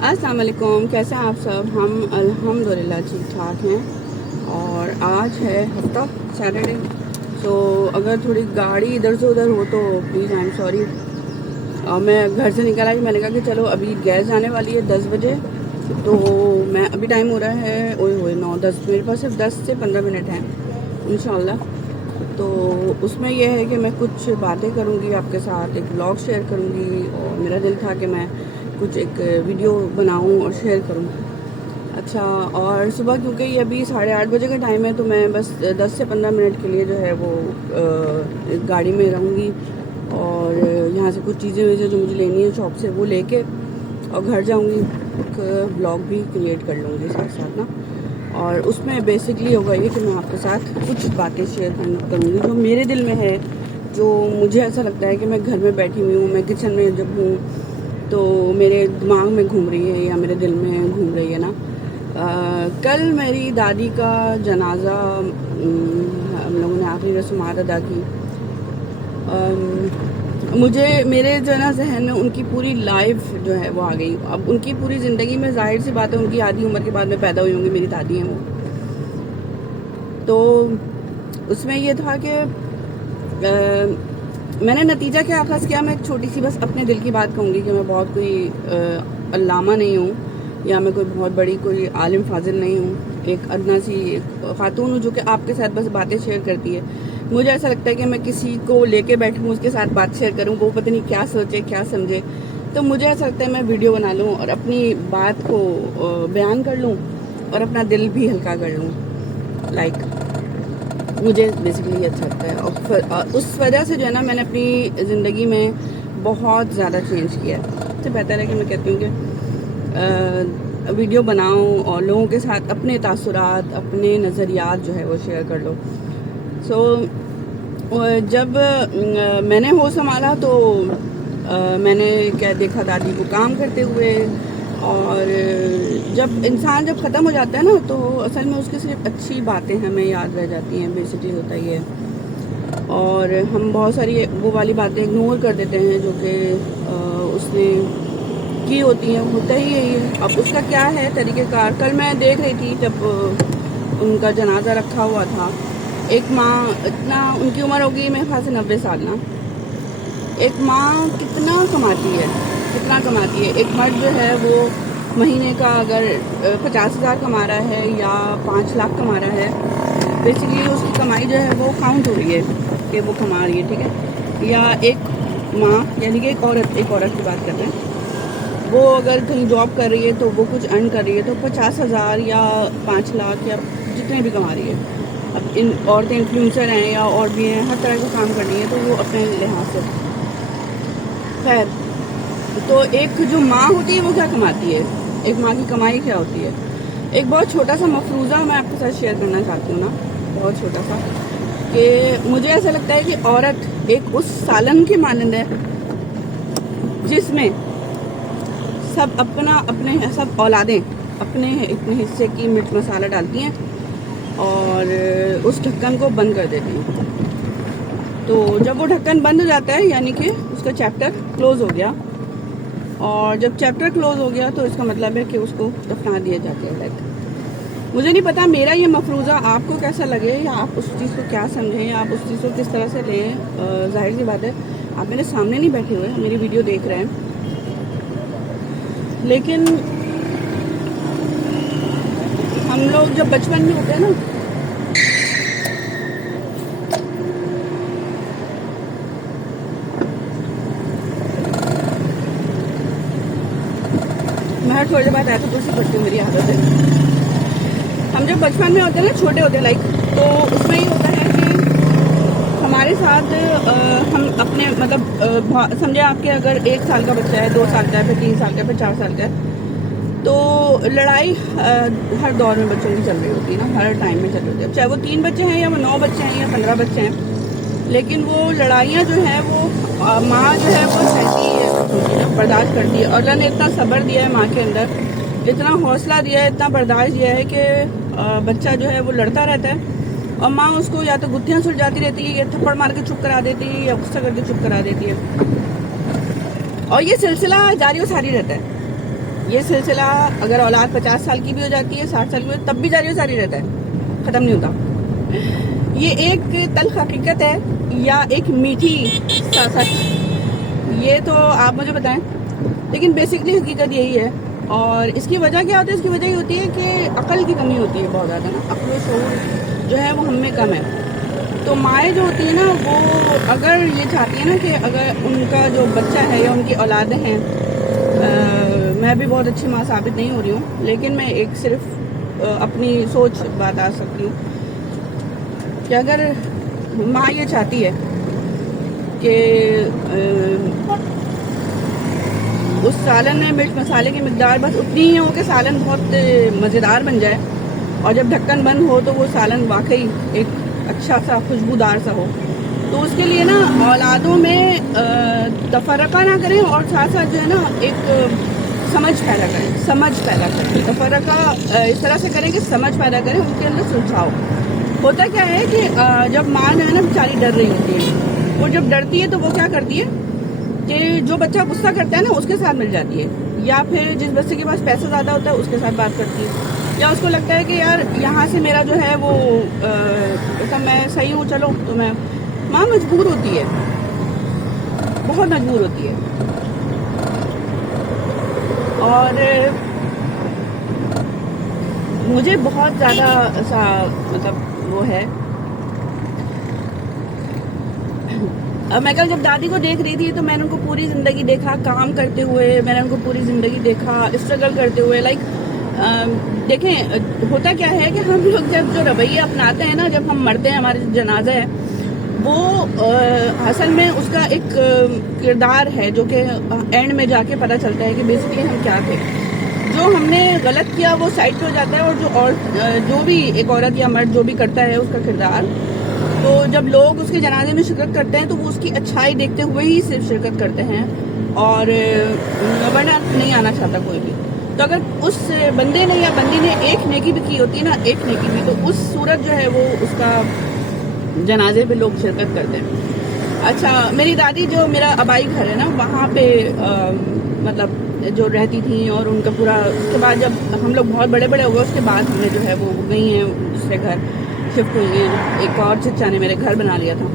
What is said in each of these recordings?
अस्सलाम वालेकुम, कैसे हैं आप सब। हम अल्हम्दुलिल्लाह ठीक ठाक हैं। और आज है हफ्ता सैटरडे। तो अगर थोड़ी गाड़ी इधर से उधर हो तो प्लीज़ आई एम सॉरी। मैं घर से निकल आई, मैंने कहा कि चलो अभी गैस आने वाली है 10 बजे। तो मैं अभी टाइम हो रहा है ओए 9-10, मेरे पास सिर्फ 10 से 15 मिनट हैं इंशाल्लाह। तो उसमें यह है कि मैं कुछ बातें करूँगी आपके साथ, एक ब्लॉग शेयर करूँगी। और मेरा दिल था कि मैं कुछ एक वीडियो बनाऊँ और शेयर करूँ। अच्छा, और सुबह क्योंकि ये अभी 8:30 बजे का टाइम है, तो मैं बस 10 से 15 मिनट के लिए जो है वो गाड़ी में रहूँगी। और यहाँ से कुछ चीज़ें जो मुझे लेनी है शॉप से वो लेके और घर जाऊँगी। एक ब्लॉग भी क्रिएट कर लूँगी साथ साथ ना। और उसमें बेसिकली होगा ये कि मैं आपके साथ कुछ बातें शेयर करूँगी जो मेरे दिल में है, जो मुझे ऐसा लगता है कि मैं घर में बैठी हुई हूँ, मैं किचन में जब हूँ तो मेरे दिमाग में घूम रही है या मेरे दिल में घूम रही है ना। कल मेरी दादी का जनाजा हम लोगों ने आखिरी रस्मात अदा की। मुझे मेरे जो है ना जहन में उनकी पूरी लाइफ जो है वो आ गई। अब उनकी पूरी ज़िंदगी में जाहिर सी बात है, उनकी आधी उम्र के बाद में पैदा हुई होंगी, मेरी दादी हैं वो। तो उसमें ये था कि मैंने नतीजा क्या अख़ज़ किया। मैं एक छोटी सी बस अपने दिल की बात कहूँगी कि मैं बहुत कोई अल्लामा नहीं हूँ या मैं कोई बहुत बड़ी कोई आलिम फाजिल नहीं हूँ। एक अदना सी एक खातून हूँ जो कि आपके साथ बस बातें शेयर करती है। मुझे ऐसा लगता है कि मैं किसी को लेके बैठूँ, उसके साथ बात शेयर करूँ, वो पता नहीं क्या सोचे क्या समझे। तो मुझे ऐसा लगता है मैं वीडियो बना लूँ और अपनी बात को बयान कर लूँ और अपना दिल भी हल्का कर लूँ। मुझे बेसिकली अच्छा लगता है। और उस वजह से जो है ना मैंने अपनी ज़िंदगी में बहुत ज़्यादा चेंज किया है। सबसे बेहतर है कि मैं कहती हूँ कि वीडियो बनाऊँ और लोगों के साथ अपने तासुरात, अपने नज़रियात जो है वो शेयर कर लो। जब मैंने होश संभाला तो मैंने क्या देखा दादी को काम करते हुए। और जब इंसान ख़त्म हो जाता है ना तो असल में उसकी सिर्फ अच्छी बातें हमें याद रह जाती हैं, बेसिकली होता ही है। और हम बहुत सारी वो वाली बातें इग्नोर कर देते हैं जो कि उसने की होती हैं, होता ही यही है। अब उसका क्या है तरीक़ेकार। कल मैं देख रही थी जब उनका जनाजा रखा हुआ था, एक माँ इतना उनकी उम्र होगी मेरे ख्याल से 90 साल ना। एक माँ कितना कमाती है, कितना कमाती है। एक मर्द जो है वो महीने का अगर 50,000 कमा रहा है या 5 लाख कमा रहा है, बेसिकली उसकी कमाई जो है वो काउंट हो रही है कि वो कमा रही है, ठीक है। या एक माँ यानी कि एक औरत की बात कर रहे हैं, वो अगर कहीं जॉब कर रही है तो वो कुछ अर्न कर रही है तो 50,000 या 5 लाख या जितने भी कमा रही है। अब इन औरतें इन्फ्लुएंसर हैं या और भी हैं, हर तरह का काम कर रही है तो वो अपने लिहाज से खैर। तो एक जो माँ होती है वो क्या कमाती है, एक माँ की कमाई क्या होती है। एक बहुत छोटा सा मफरूज़ा मैं आपके साथ शेयर करना चाहती हूँ ना, बहुत छोटा सा, कि मुझे ऐसा लगता है कि औरत एक उस सालन के मानंद है जिसमें सब अपने सब औलादें अपने इतने हिस्से की मिर्च मसाला डालती हैं और उस ढक्कन को बंद कर देती हैं। तो जब वो ढक्कन बंद हो जाता है यानी कि उसका चैप्टर क्लोज़ हो गया। और जब चैप्टर क्लोज़ हो गया तो इसका मतलब है कि उसको दफना दिया जाता है। मुझे नहीं पता मेरा ये मफरूज़ा आपको कैसा लगे या आप उस चीज़ को क्या समझें या आप उस चीज़ को किस तरह से लें। जाहिर सी बात है आप मेरे सामने नहीं बैठे हुए, मेरी वीडियो देख रहे हैं, लेकिन हम लोग जब बचपन में होते हैं ना, मैं हर थोड़ी देर बाद ऐसा कुछ पढ़ती हूँ, मेरी आदत है। हम जब बचपन में होते हैं ना, छोटे होते हैं तो उसमें ये होता है कि हमारे साथ हम अपने मतलब समझे आपके अगर 1 साल का बच्चा है, 2 साल का है, फिर 3 साल का है, फिर 4 साल का है, तो लड़ाई हर दौर में बच्चों की चल रही होती है ना, हर टाइम में चल रही होती है। चाहे वो 3 बच्चे हैं या वो 9 बच्चे हैं या 15 बच्चे हैं, लेकिन वो लड़ाइयाँ जो है वो माँ जो है वो सहती है, बच्चों की ना बर्दाश्त करती है। और अल्लाह ने इतना सब्र दिया है माँ के अंदर, इतना हौसला दिया है, इतना बर्दाश्त दिया है कि बच्चा जो है वो लड़ता रहता है और माँ उसको या तो गुत्थियाँ सुलझाती रहती है या थप्पड़ मार के चुप करा देती है या गुस्सा करके चुप करा देती है। और ये सिलसिला जारी व सारी रहता है। ये सिलसिला अगर औलाद 50 साल की भी हो जाती है, 60 साल की भी, तब भी जारी सारी रहता है, ख़त्म नहीं होता। ये एक तल्ख हकीकत है या एक मीठी सच, ये तो आप मुझे बताएं, लेकिन बेसिकली हकीकत यही है। और इसकी वजह क्या होती है? इसकी वजह ये होती है कि अकल की कमी होती है बहुत ज़्यादा ना, अक्ल शऊर जो है वो हम में कम है। तो माएँ जो होती है ना, वो अगर ये चाहती है ना कि अगर उनका जो बच्चा है या उनकी औलादें हैं, मैं भी बहुत अच्छी माँ साबित नहीं हो रही हूँ, लेकिन मैं एक सिर्फ अपनी सोच बता सकती हूँ कि अगर माँ ये चाहती है कि उस सालन में मिर्च मसाले की मिकदार बस उतनी ही हो कि सालन बहुत मज़ेदार बन जाए, और जब ढक्कन बंद हो तो वो सालन वाकई एक अच्छा सा खुशबूदार सा हो, तो उसके लिए ना औलादों में तफरका ना करें, और साथ साथ जो है ना एक समझ पैदा करें, समझ पैदा करें। तफरका इस तरह से करें कि समझ पैदा करें, उनके अंदर सुलझाओ। होता क्या है कि जब माँ जो है ना बेचारी डर रही होती है, वो जब डरती है तो वो क्या करती है कि जो बच्चा गुस्सा करता है ना उसके साथ मिल जाती है, या फिर जिस बच्चे के पास पैसा ज़्यादा होता है उसके साथ बात करती है, या उसको लगता है कि यार यहाँ से मेरा जो है वो मतलब मैं सही हूँ, चलो तो मैं। माँ मजबूर होती है, बहुत मजबूर होती है। और मुझे बहुत ज़्यादा ऐसा मतलब वो है, अब मैं कल जब दादी को देख रही थी तो मैंने उनको पूरी ज़िंदगी देखा काम करते हुए, मैंने उनको पूरी ज़िंदगी देखा स्ट्रगल करते हुए। लाइक देखें, होता क्या है कि हम लोग जब जो रवैये अपनाते हैं ना, जब हम मरते हैं, हमारे जनाजा है, वो असल में उसका एक किरदार है जो कि एंड में जाके पता चलता है कि बेसिकली हम क्या थे। जो हमने गलत किया वो साइड पे हो जाता है, और जो भी एक औरत या मर्द जो भी करता है उसका किरदार, तो जब लोग उसके जनाजे में शिरकत करते हैं तो वो उसकी अच्छाई देखते हुए ही सिर्फ शिरकत करते हैं, और वरना नहीं आना चाहता कोई भी। तो अगर उस बंदे ने या बंदी ने एक नेकी भी की होती है ना, एक नेकी भी, तो उस सूरत जो है वो उसका जनाजे पे लोग शिरकत करते हैं। अच्छा, मेरी दादी जो मेरा आबाई घर है ना, वहाँ पे मतलब जो रहती थी, और उनका पूरा, उसके बाद जब हम लोग बहुत बड़े बड़े हो गए उसके बाद हमने जो है वो गई हैं दूसरे घर शिफ्ट हुई हैं। एक और चचा ने मेरे घर बना लिया था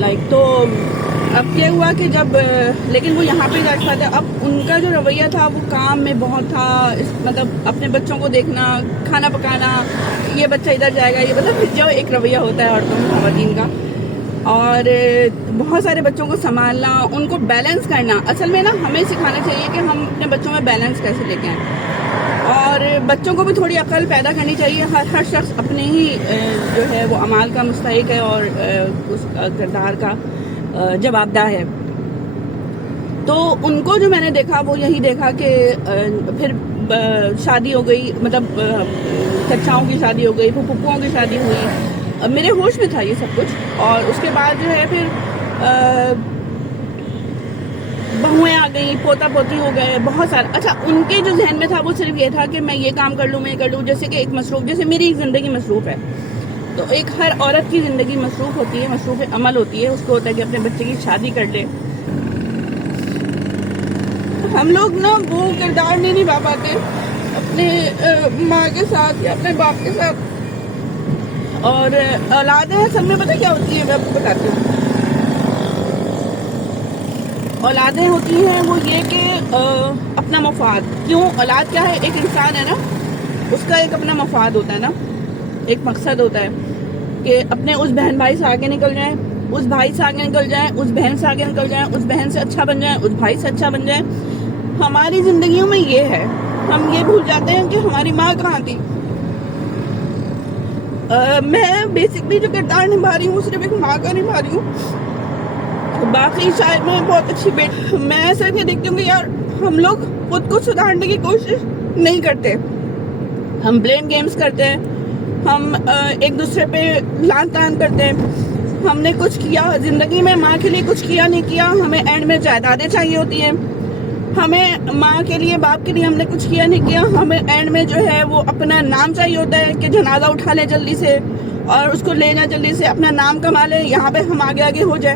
लाइक। तो अब क्या हुआ कि जब लेकिन वो यहाँ पे रह पाते, अब उनका जो रवैया था वो काम में बहुत था, मतलब अपने बच्चों को देखना, खाना पकाना, ये बच्चा इधर जाएगा, ये मतलब जो एक रवैया होता है औरतों में, ख़वातीन का, और बहुत सारे बच्चों को संभालना, उनको बैलेंस करना। असल में ना हमें सिखाना चाहिए कि हम अपने बच्चों में बैलेंस कैसे लेके आएँ, और बच्चों को भी थोड़ी अकल पैदा करनी चाहिए। हर शख्स अपने ही जो है वो अमाल का मुस्तहिक है, और उस किरदार का जवाबदार है। तो उनको जो मैंने देखा वो यही देखा कि फिर शादी हो गई, मतलब चचाओं की शादी हो गई, फुफ्फुओं की शादी हुई, मेरे होश में था ये सब कुछ। और उसके बाद जो है फिर बहुएं आ गई, पोता पोती हो गए, बहुत सारे। अच्छा, उनके जो जहन में था वो सिर्फ ये था कि मैं ये काम कर लूँ, मैं कर लूँ, जैसे कि एक मसरूफ़, जैसे मेरी एक ज़िंदगी मसरूफ़ है, तो एक हर औरत की ज़िंदगी मसरूफ़ होती है, मसरूफ़ अमल होती है। उसको होता है कि अपने बच्चे की शादी कर ले। हम लोग ना वो किरदार नहीं निभा पाते अपने माँ के साथ या अपने बाप के साथ। और औलादें असल में पता क्या होती है, मैं आपको बताती हूँ। औलादें होती हैं वो ये कि अपना मफाद, क्यों औलाद क्या है, एक इंसान है ना, उसका एक अपना मफाद होता है ना, एक मकसद होता है कि अपने उस बहन भाई से आगे निकल जाए, उस भाई से आगे निकल जाए, उस बहन से आगे निकल जाए, उस बहन से अच्छा बन जाए, उस भाई से अच्छा बन जाए। हमारी जिंदगियों में ये है, हम ये भूल जाते हैं कि हमारी माँ कहाँ थी। मैं बेसिकली जो किरदार निभा रही हूँ सिर्फ एक माँ का निभा रही हूँ, बाकी शायद मैं बहुत अच्छी बेटी। मैं सिर्फ ये देखती हूँ कि यार हम लोग खुद को सुधारने की कोशिश नहीं करते, हम ब्लेम गेम्स करते हैं, हम एक दूसरे पे लान तान करते हैं। हमने कुछ किया जिंदगी में, माँ के लिए कुछ किया नहीं किया, हमें एंड में जायदादें चाहिए होती हैं। हमें माँ के लिए, बाप के लिए हमने कुछ किया नहीं किया, हमें एंड में जो है वो अपना नाम चाहिए होता है कि जनाजा उठा ले जल्दी से और उसको ले जाए जल्दी से, अपना नाम कमा ले, यहाँ पे हम आगे आगे हो जाए।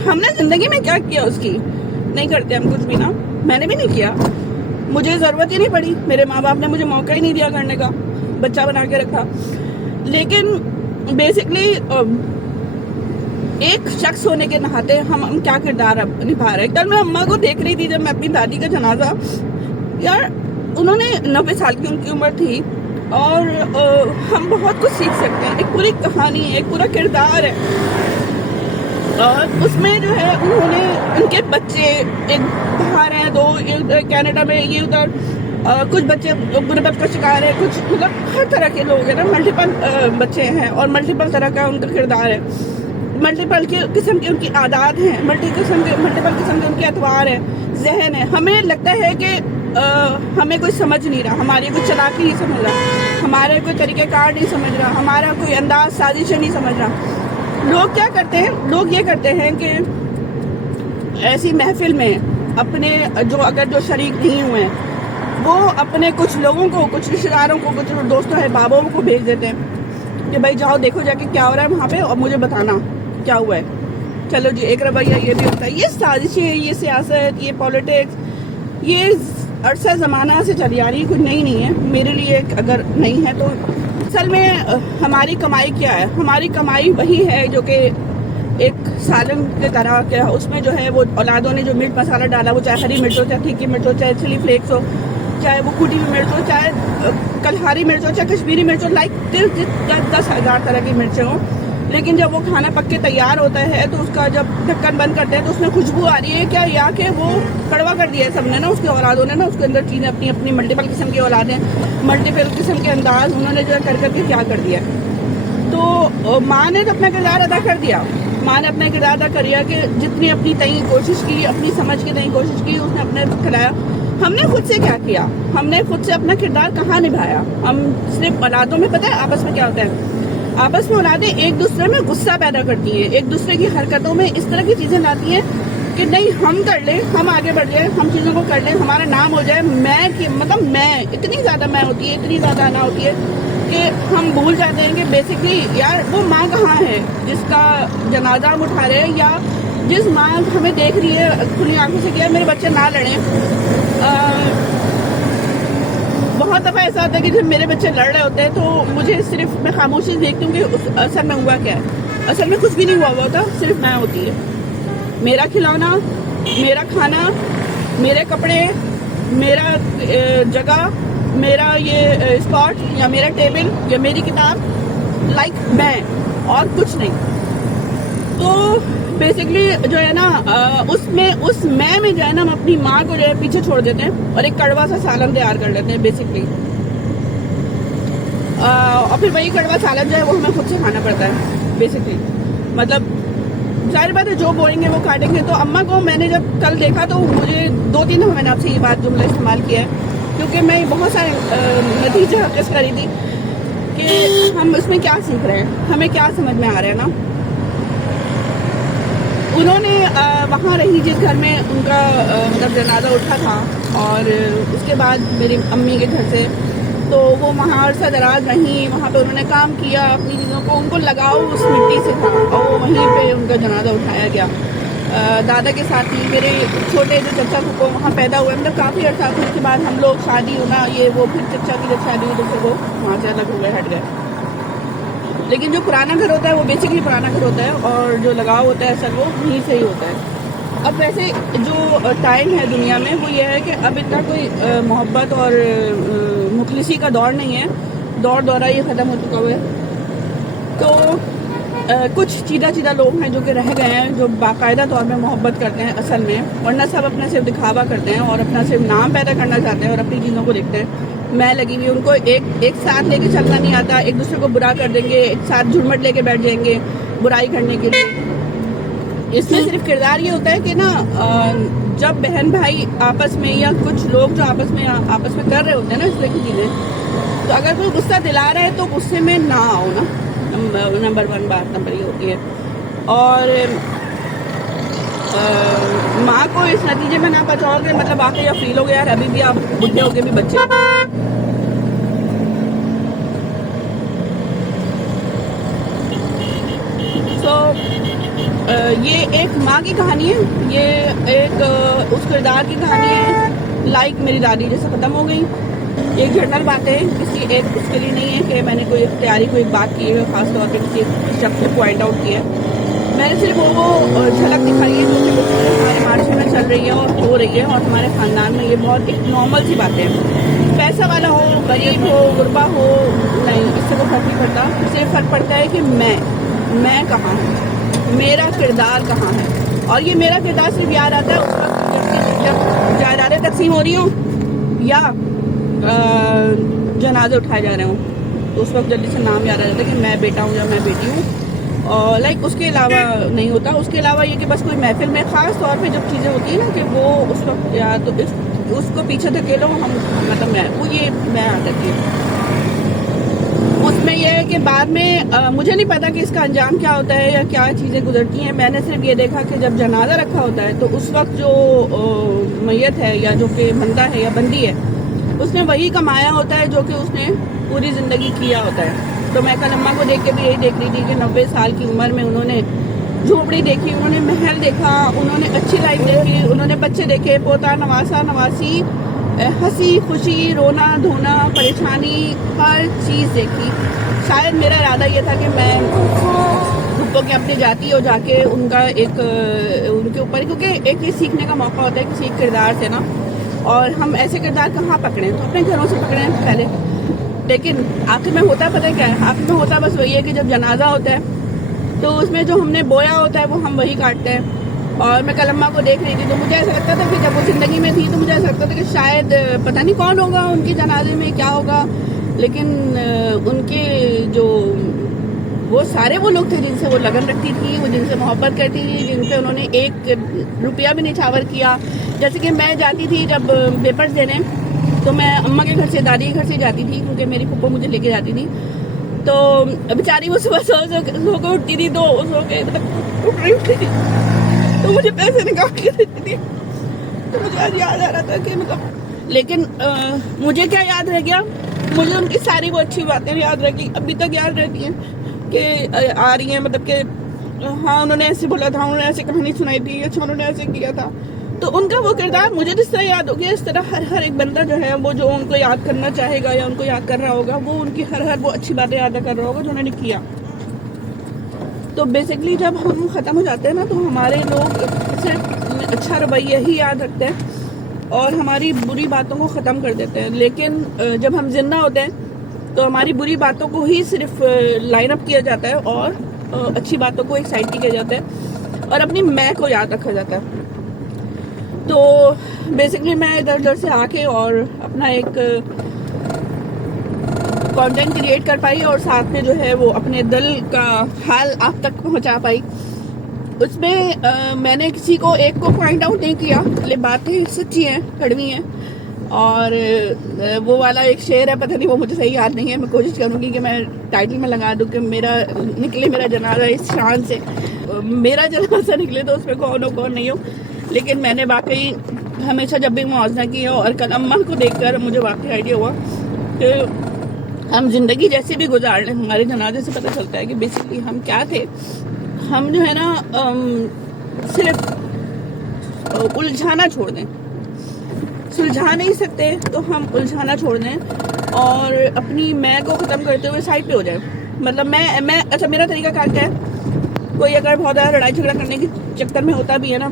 हमने जिंदगी में क्या किया उसकी नहीं करते हम कुछ भी ना, मैंने भी नहीं किया। मुझे ज़रूरत ही नहीं पड़ी, मेरे माँ बाप ने मुझे मौका ही नहीं दिया करने का, बच्चा बना के रखा। लेकिन बेसिकली एक शख्स होने के नाते हम क्या किरदार निभा रहे हैं। कल मैं अम्मा को देख रही थी जब मैं अपनी दादी का जनाजा, यार उन्होंने 90 साल की उनकी उम्र थी और हम बहुत कुछ सीख सकते हैं। एक पूरी कहानी है, एक पूरा किरदार है और उसमें जो है उन्होंने उनके बच्चे एक बाहर हैं, 2 कनाडा में, ये उधर कुछ बच्चे गुर्बत का शिकार है, कुछ मतलब हर तरह के लोग हैं ना, मल्टीपल बच्चे हैं और मल्टीपल तरह का उनका किरदार है, मल्टीपल किस्म की उनकी आदत हैं, मल्टीपल किस्म के उनके अतवार है, जहन है। हमें लगता है कि हमें कोई समझ नहीं रहा, हमारी कोई चालाकी नहीं समझ रहा, हमारे कोई तरीक़ेकार नहीं समझ रहा, हमारा कोई अंदाज साजिश नहीं समझ रहा। लोग क्या करते हैं, लोग ये करते हैं कि ऐसी महफिल में अपने जो शरीक नहीं हुए हैं वो अपने कुछ लोगों को, कुछ रिश्तेदारों को, कुछ दोस्तों है बाबों को भेज देते हैं कि भाई जाओ देखो जाके क्या हो रहा है वहाँ पे और मुझे बताना क्या हुआ है। चलो जी, एक रवैया ये भी होता है। ये साजिशें, ये सियासत, ये पॉलिटिक्स, ये अरसा ज़माना से चली आ रही, कुछ नई नहीं है मेरे लिए। अगर नहीं है तो असल में हमारी कमाई क्या है? हमारी कमाई वही है जो कि एक सालन की तरह क्या, उसमें जो है वो औलादों ने जो मिर्च मसाला डाला, वो चाहे हरी मिर्च हो, चाहे तीखी मिर्च हो, चाहे चिली फ्लेक्स हो, चाहे वो कुटी हुई मिर्च हो, चाहे कलहारी मिर्च हो, चाहे कश्मीरी मिर्च हो, लाइक 10,000 तरह की मिर्चें हो। लेकिन जब वो खाना पक के तैयार होता है तो उसका जब ढक्कन बंद करते हैं तो उसमें खुशबू आ रही है क्या, या कि वो कड़वा कर दिया है सबने ना, उसके औलादों ने ना, उसके अंदर चीज़ें अपनी अपनी मल्टीपल किस्म की औलादें, मल्टीपल किस्म के अंदाज उन्होंने जो है कर करके क्या कर दिया। तो माँ ने तो अपना किरदार अदा कर दिया, माँ ने अपना किरदार अदा कर दिया कि जितनी अपनी तई कोशिश की, अपनी समझ की तई कोशिश की, उसने अपने खिलाया। हमने खुद से क्या किया? हमने खुद से अपना किरदार कहाँ निभाया? हम सिर्फ औलादों में, पता है आपस में क्या होता है, आपस में औलादें एक दूसरे में गुस्सा पैदा करती हैं, एक दूसरे की हरकतों में इस तरह की चीज़ें लाती हैं कि नहीं हम कर लें, हम आगे बढ़ जाए, हम चीज़ों को कर लें, हमारा नाम हो जाए। मैं की मतलब मैं इतनी ज़्यादा मैं होती है, इतनी ज़्यादा आना होती है कि हम भूल जाते हैं कि बेसिकली यार वो माँ कहाँ है जिसका जनाजा हम उठा रहे हैं, या जिस माँ हमें देख रही है खुली आंखों से किया मेरे बच्चे ना लड़ें। बहुत दफ़ा ऐसा होता है कि जब मेरे बच्चे लड़ रहे होते हैं तो मुझे सिर्फ मैं खामोशी देखती हूँ कि असल में हुआ क्या है। असल में कुछ भी नहीं हुआ होता, सिर्फ मैं होती है, मेरा खिलौना, मेरा खाना, मेरे कपड़े, मेरा जगह, मेरा ये स्पॉट या मेरा टेबल या मेरी किताब, लाइक मैं, और कुछ नहीं। तो बेसिकली जो है ना उसमें उस मैं में जो है ना हम अपनी माँ को जो है पीछे छोड़ देते हैं और एक कड़वा सा सालन तैयार कर लेते हैं बेसिकली। और फिर वही कड़वा सालन जो है वो हमें खुद से खाना पड़ता है बेसिकली। मतलब जाहिर बात है जो बोलेंगे वो काटेंगे। तो अम्मा को मैंने जब कल देखा तो मुझे 2-3 दफ़ा मैंने आपसे ये बात जुमला इस्तेमाल किया है, क्योंकि मैं बहुत सारे नतीजे हक़ कर रही थी कि हम इसमें क्या सीख रहे हैं, हमें क्या समझ में आ रहा है ना। उन्होंने वहाँ रही जिस घर में उनका मतलब जनाजा उठा था, और उसके बाद मेरी अम्मी के घर से तो वो वहाँ अरसा दराज रहीं, वहाँ पे उन्होंने काम किया, अपनी चीज़ों को उनको लगाओ उस मिट्टी से था और वहीं पे उनका जनाजा उठाया गया। दादा के साथ ही मेरे छोटे जो चचा को वहाँ पैदा हुए, मतलब काफ़ी अर्सा फिर उसके बाद हम लोग शादी होना ये वो, फिर चचा की जब शादी हुई तो फिर वो वहाँ से अलग हो गए, हट गए। लेकिन जो पुराना घर होता है वो बेसिकली पुराना घर होता है और जो लगाव होता है असल वो वहीं से ही होता है। अब वैसे जो टाइम है दुनिया में वो ये है कि अब इतना कोई मोहब्बत और मुखलिसी का दौर नहीं है, दौर दौरा ये ख़त्म हो चुका हुआ है। तो कुछ चीदा लोग हैं जो कि रह गए हैं, जो बाकायदा तौर में मोहब्बत करते हैं असल में, वरना सब अपना सिर्फ दिखावा करते हैं और अपना सिर्फ नाम पैदा करना चाहते हैं और अपनी चीज़ों को देखते हैं। मैं लगी हुई, उनको एक साथ लेके चलना नहीं आता, एक दूसरे को बुरा कर देंगे, एक साथ झुरमट लेके बैठ जाएंगे बुराई करने के लिए। इसमें सिर्फ किरदार ये होता है कि ना जब बहन भाई आपस में या कुछ लोग जो आपस में कर रहे होते हैं ना इस तरह की चीज़ें, तो अगर कोई गुस्सा दिला रहा है तो गुस्से में ना आओ ना, नंबर 1 बात नंबर ये होती है। और माँ को इस नतीजे में ना पहुँचाओगे, मतलब आके या फील हो गया यार अभी भी आप बुढ़े हो गए भी बच्चे। ये एक माँ की कहानी है, ये एक उस किरदार की कहानी है लाइक मेरी दादी जैसे ख़त्म हो गई। एक जनरल बात है, किसी एक उसके लिए नहीं है कि मैंने कोई तैयारी कोई बात की है खास तौर पे किसी शख्स को पॉइंट आउट किया है। मैंने सिर्फ वो झलक दिखाई है जो कि हमारे मार्च में चल रही है और हो रही है, और हमारे ख़ानदान में ये बहुत एक नॉर्मल सी बात है। पैसा वाला हो, गरीब हो, गुरबा हो, नहीं, इससे कोई फर्क नहीं पड़ता। इससे फर्क पड़ता है कि मैं कहाँ हूँ, मेरा किरदार कहाँ है। और ये मेरा किरदार सिर्फ याद आता है उस वक्त जब जायदादें तकसीम हो रही हों या जनाजे उठाए जा रहे हों, तो उस वक्त जल्दी से नाम याद आ जाता है कि मैं बेटा हूँ या मैं बेटी हूँ। और लाइक उसके अलावा नहीं होता। उसके अलावा ये कि बस कोई महफिल में ख़ास तौर पे जब चीज़ें होती हैं ना कि वो उस वक्त या तो उसको पीछे धकेलो, हम मतलब मैं आ जाती हूँ उसमें। यह है कि बाद में मुझे नहीं पता कि इसका अंजाम क्या होता है या क्या चीज़ें गुजरती हैं। मैंने सिर्फ ये देखा कि जब जनाजा रखा होता है तो उस वक्त जो मैयत है या जो कि बंदा है या बंदी है, उसने वही कमाया होता है जो कि उसने पूरी ज़िंदगी किया होता है। तो मैं कल अम्मा को देख के भी यही देख रही थी कि 90 साल की उम्र में उन्होंने झोपड़ी देखी, उन्होंने महल देखा, उन्होंने अच्छी लाइफ देखी, उन्होंने बच्चे देखे, पोता नवासा नवासी, हंसी खुशी, रोना धोना, परेशानी, हर चीज़ देखी। शायद मेरा इरादा ये था कि मैं ग्रुपों के अपनी जाती और जाके उनका एक उनके ऊपर, क्योंकि एक ये सीखने का मौका होता है किसी किरदार से ना, और हम ऐसे किरदार कहाँ पकड़ें, तो अपने घरों से पकड़ें पहले। लेकिन आखिर में होता पता क्या है, आखिर में होता बस वही है कि जब जनाजा होता है तो उसमें जो हमने बोया होता है वो हम वही काटते हैं। और मैं कल अम्मा को देख रही थी तो मुझे ऐसा लगता था कि जब वो ज़िंदगी में थी तो मुझे ऐसा लगता था कि शायद पता नहीं कौन होगा उनके जनाजे में, क्या होगा। लेकिन उनके जो वो सारे वो लोग थे जिनसे वो लगन रखती थी, वो जिनसे मोहब्बत करती थी, जिनसे उन्होंने 1 रुपया भी निछावर किया। जैसे कि मैं जाती थी जब पेपर्स देने, तो मैं अम्मा के घर से, दादी के घर से जाती थी क्योंकि मेरी फूफो मुझे लेके जाती थी। तो बेचारी वो सुबह सो के उठती थी, तो सो के उठ रही थी तो मुझे पैसे निकाल के देती थी। तो मुझे आज याद आ रहा था कि मतलब, लेकिन मुझे क्या याद रह गया, मुझे उनकी सारी वो अच्छी बातें याद रखी, अभी तक याद रहती हैं कि आ रही हैं। मतलब कि हाँ उन्होंने ऐसे बोला था, उन्होंने ऐसे कहानी सुनाई थी, अच्छा उन्होंने ऐसे किया था। तो उनका वो किरदार मुझे जिस तरह याद हो गया, इस तरह हर एक बंदा जो है वो जो उनको याद करना चाहेगा या उनको याद कर रहा होगा, वो उनकी हर वो अच्छी बातें याद कर रहा होगा जो उन्होंने किया। तो बेसिकली जब हम ख़त्म हो जाते हैं ना, तो हमारे लोग सिर्फ अच्छा रवैया ही याद रखते हैं और हमारी बुरी बातों को ख़त्म कर देते हैं। लेकिन जब हम जिंदा होते हैं तो हमारी बुरी बातों को ही सिर्फ लाइन अप किया जाता है और अच्छी बातों को एक साइड किया जाता है और अपनी मैं को याद रखा जाता है। तो बेसिकली मैं इधर उधर से आके और अपना एक कंटेंट क्रिएट कर पाई और साथ में जो है वो अपने दिल का हाल आप तक पहुंचा पाई। उसमें मैंने किसी को एक को पॉइंट आउट नहीं किया, ले बातें सच्ची हैं, कड़वी हैं। और वो वाला एक शेर है, पता नहीं वो मुझे सही याद नहीं है, मैं कोशिश करूँगी कि मैं टाइटल में लगा दूँ कि मेरा जनाजा इस शान से, मेरा जनाजा निकले तो उसमें कौन हो कौन नहीं हो। लेकिन मैंने वाकई हमेशा जब भी मुआवजा किया और कल अम्मा को देखकर मुझे वाकई आइडिया हुआ कि हम जिंदगी जैसे भी गुजार लें, हमारे जनाजे से पता चलता है कि बेसिकली हम क्या थे। हम जो है ना सिर्फ उलझाना छोड़ दें, सुलझा नहीं सकते तो हम उलझाना छोड़ दें और अपनी मैं को ख़त्म करते हुए साइड पे हो जाए। मतलब मैं अच्छा, मेरा तरीका कार क्या है, कोई अगर बहुत ज़्यादा लड़ाई झगड़ा करने के चक्कर में होता भी है ना,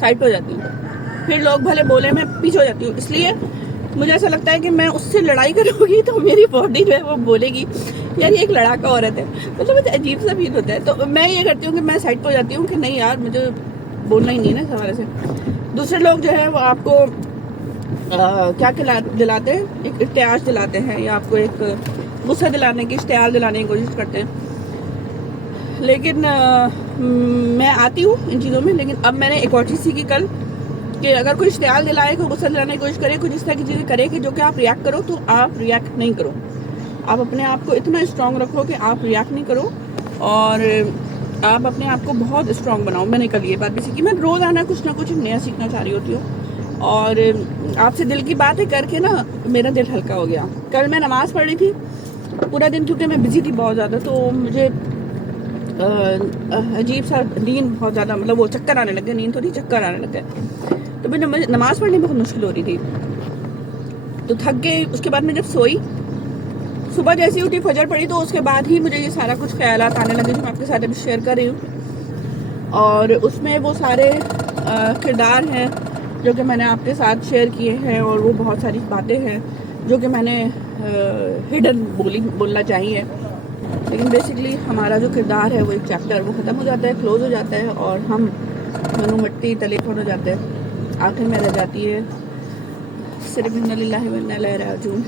साइड पे हो जाती हूँ। फिर लोग भले बोले, मैं पीछे हो जाती हूँ। इसलिए मुझे ऐसा लगता है कि मैं उससे लड़ाई करूँगी तो मेरी बॉडी जो है वो बोलेगी यार ये एक लड़ाका औरत है, मतलब मुझे अजीब सा फील होता है। तो मैं ये करती हूँ कि मैं साइड पे हो जाती हूँ कि नहीं यार मुझे बोलना ही नहीं है ना इस हवाले से। दूसरे लोग जो है वो आपको क्या दिलाते हैं, एक इश्तियाल दिलाते हैं या आपको एक गुस्सा दिलाने की, इश्तियाल दिलाने की कोशिश करते हैं। लेकिन मैं आती हूँ इन चीज़ों में। लेकिन अब मैंने एक और चीज़ सीखी कल कि अगर कोई इश्तियाल दिलाए, कोई गुस्सा दिलाने की कोशिश करे, कुछ इस तरह की चीज़ें करे कि जो कि आप रिएक्ट करो, तो आप रिएक्ट नहीं करो। आप अपने आप को इतना स्ट्रांग रखो कि आप रिएक्ट नहीं करो और आप अपने आप को बहुत स्ट्रांग बनाओ। मैंने कल ये बात भी सीखी। मैं रोज़ाना कुछ ना कुछ नया सीखना चाह रही होती हूँ और आपसे दिल की बातें करके ना मेरा दिल हल्का हो गया। कल मैं नमाज़ पढ़ रही थी पूरा दिन, क्योंकि मैं बिजी थी बहुत ज़्यादा, तो मुझे अजीब सा नींद बहुत ज़्यादा, मतलब वो चक्कर आने लगे, नींद तो नहीं चक्कर आने लगे। तो मुझे नमाज़ पढ़ने में बहुत मुश्किल हो रही थी। तो थक गई। उसके बाद मैं जब सोई, सुबह जैसे ही उठी, फजर पड़ी, तो उसके बाद ही मुझे ये सारा कुछ ख्यालात आने लगे जो मैं आपके साथ अभी शेयर कर रही हूँ। और उसमें वो सारे किरदार हैं जो कि मैंने आपके साथ शेयर किए हैं, और वो बहुत सारी बातें हैं जो कि मैंने हिडन बोलना चाहिए। लेकिन बेसिकली हमारा जो किरदार है वो एक चैप्टर वो ख़त्म हो जाता है, क्लोज हो जाता है, और हम मनु मट्टी तले हो जाते हैं। आखिर में रह जाती है सिर्फ इन्ना लिल्लाहि व इन्ना इलैहि राजिऊन।